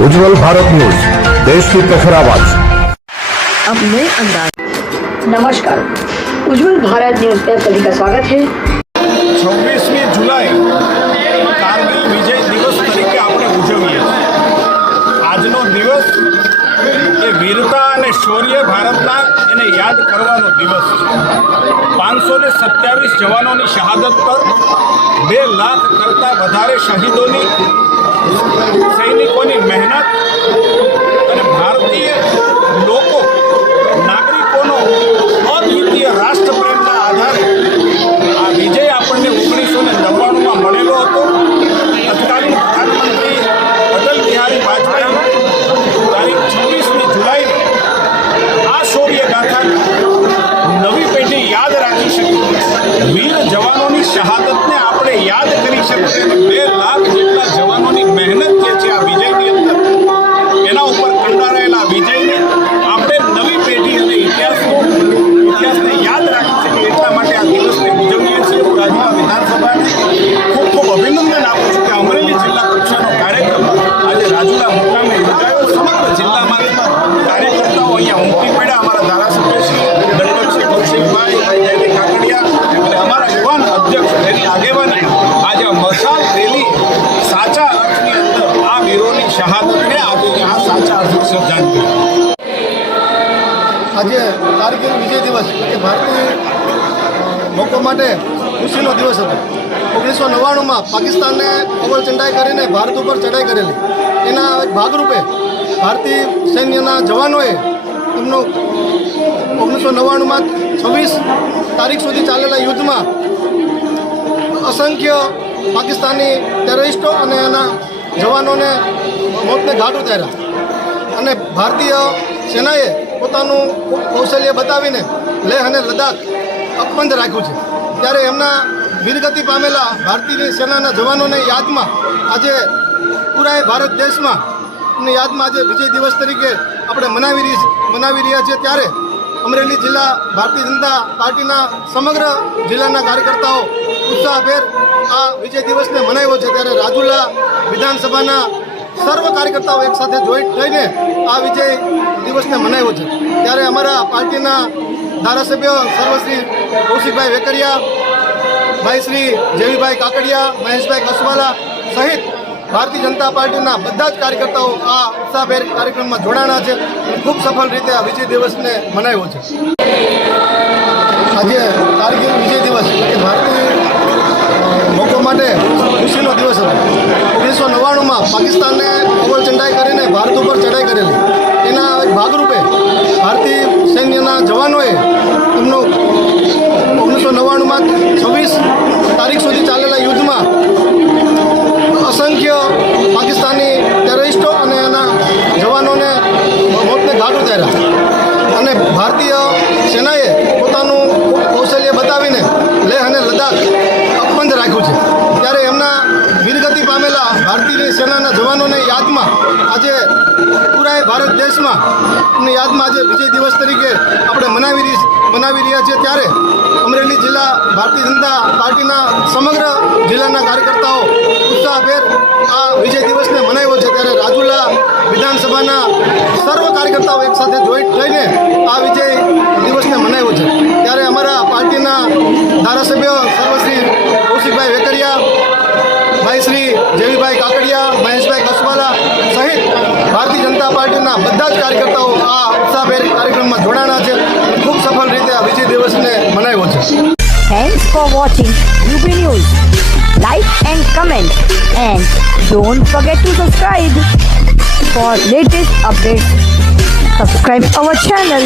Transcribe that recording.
उज्जवल Bharat news, देश की प्रखर आवाज। अब नए अंदाज। नमस्कार, उज्जवल भारत न्यूज में सभी का स्वागत है। 26મી જુલાઈ કારગિલ વિજય દિવસ તરીકે આપણે ઉજવીએ છીએ। આજનો દિવસ એ વીરતા અને શૌર્ય ભારતના એને યાદ કરવાનો દિવસ છે। 527 જવાનોની શહાદત પર 2 લાખ કરતાં વધારે શહીદોની સૈનિકોની મહેનત અને ભારતીય લોકો નાગરિકોનો અદ્વિતીય રાષ્ટ્રપ્રેમના આધારે આ વિજય આપણને 1999માં મળેલો હતો। તત્કાલીન પ્રધાનમંત્રી અટલ બિહારી વાજપેયી તારીખ 26મી જુલાઈને આ શૌર્ય ગાથા નવી પેઢી યાદ રાખી શકે, વીર જવાનોની શહાદતને આપણે યાદ કરી શકીએ અને 2 લાખ જેટલા જવાનોની મહેનત જે છે આ વિજયની અંદર એના ઉપર કંડારાયેલા વિજયને આપણે નવી પેઢી અને ઇતિહાસને યાદ રાખી શકીએ એટલા માટે આ દિવસને ઉજવીએ છીએ। હું રાજુલા વિધાનસભાને ખૂબ ખૂબ અભિનંદન આપું છું કે અમરેલી જિલ્લા કક્ષાનો કાર્યક્રમ આજે રાજુલા મુકામે યોજાયો। સમગ્ર જિલ્લામાંથી કાર્યકર્તાઓ અહીંયા ઉમટી પડ્યા। અમારા ધારાસભ્ય શ્રી ડૉક્ટર કૌશિકભાઈ જયભાઈ કાકડિયા અને અમારા યુવાન અધ્યક્ષ એની આગેવાની આજે મશાલ રેલી સાચા અર્થની અંદર આ વીરોની શહાદતને આજે આ સાચા અર્થની શ્રદ્ધાંજલિ। આજે કારગિલ વિજય દિવસ એ ભારતીય લોકો માટે ખુશીનો દિવસ હતો। 1999માં પાકિસ્તાનને અવ્વલ ચંડાઈ કરીને ભારત ઉપર ચડાઈ કરેલી, એના એક ભાગરૂપે ભારતીય સૈન્યના જવાનોએ એમનો 1999માં 26 તારીખ સુધી ચાલેલા યુદ્ધમાં અસંખ્ય પાકિસ્તાની ટેરરિસ્ટો અને એના જવાનોને મોતને ઘાટ ઉતાર્યા અને ભારતીય સેનાએ પોતાનું કૌશલ્ય બતાવીને લેહ અને લદ્દાખ અકબંધ રાખ્યું છે। ત્યારે એમના વીરગતિ પામેલા ભારતીય સેનાના જવાનોની યાદમાં આજે પૂરા ભારત દેશમાં એમની યાદમાં આજે વિજય દિવસ તરીકે આપણે મનાવી રહ્યા છીએ। ત્યારે અમરેલી જિલ્લા ભારતીય જનતા પાર્ટીના સમગ્ર જિલ્લાના કાર્યકર્તાઓ ઉત્સાહભેર આ વિજય દિવસને મનાવ્યો છે। ત્યારે રાજુલા વિધાનસભાના સર્વ કાર્યકર્તાઓ એકસાથે જોઈન્ટ થઈને આ વિજય દિવસને મનાવ્યો છે। ત્યારે અમારા પાર્ટીના ધારાસભ્ય સર્વશ્રી કૌશિકભાઈ વેકરિયા, ભાઈ શ્રી જેવીભાઈ કાકડિયા, મહેશભાઈ કસવાલા સહિત ભારતીય જનતા પાર્ટીના બધા જ કાર્યકર્તાઓ આ ઉત્સાહભેર કાર્યક્રમમાં જોડાણા છે અને ખૂબ સફળ રીતે આ વિજય દિવસને મનાવ્યો છે। આજે કારગિલ વિજય દિવસ એ ભારતીય લોકો માટે ખુશીનો દિવસ હતો। 1999માં પાકિસ્તાનને અવ્વલ ચંડાઈ કરીને ભારત ઉપર ચડાઈ કરેલી, એના એક ભાગરૂપે ભારતીય સૈન્યના જવાનોએ એમનો 1999માં 26 તારીખ સુધી ચાલેલા યુદ્ધમાં અસંખ્ય પાકિસ્તાની ટેરરિસ્ટો અને એના જવાનોને મોતને ઘાટ ઉતાર્યા અને ભારતીય સેનાએ પોતાનું કૌશલ્ય બતાવીને લેહ અને લદ્દાખ અકબંધ રાખ્યું છે। ત્યારે એમના વીરગતિ પામેલા ભારતીય સેનાના જવાનોની યાદમાં આજે પૂરા ભારત દેશમાં એમની યાદમાં આજે વિજય દિવસ તરીકે આપણે મનાવી રહ્યા છીએ। ત્યારે અમરેલી જિલ્લા ભારતીય જનતા પાર્ટીના સમગ્ર જિલ્લાના કાર્યકર્તાઓ ઉત્સાહભેર આ વિજય દિવસને મનાવ્યો છે। ત્યારે રાજુલા વિધાનસભાના સર્વ કાર્યકર્તાઓ એકસાથે જોઈન્ટ થઈને આ વિજય દિવસને મનાવ્યો છે। ત્યારે અમારા પાર્ટીના ધારાસભ્ય સર્વશ્રી કૌશિકભાઈ વેકરિયા, ભાઈ શ્રી જેવીભાઈ કાકડિયા, મહેશભાઈ કસવાલા સહિત ભારતીય જનતા પાર્ટીના બધા જ કાર્યકર્તાઓ આ ઉત્સાહભેર કાર્યક્રમમાં જોડાણા છે અને ખૂબ સફળ રીતે આ વિજય દિવસને મનાવ્યો છે। Thanks for watching UB News. Like and comment, and don't forget to subscribe for latest updates. Subscribe our channel.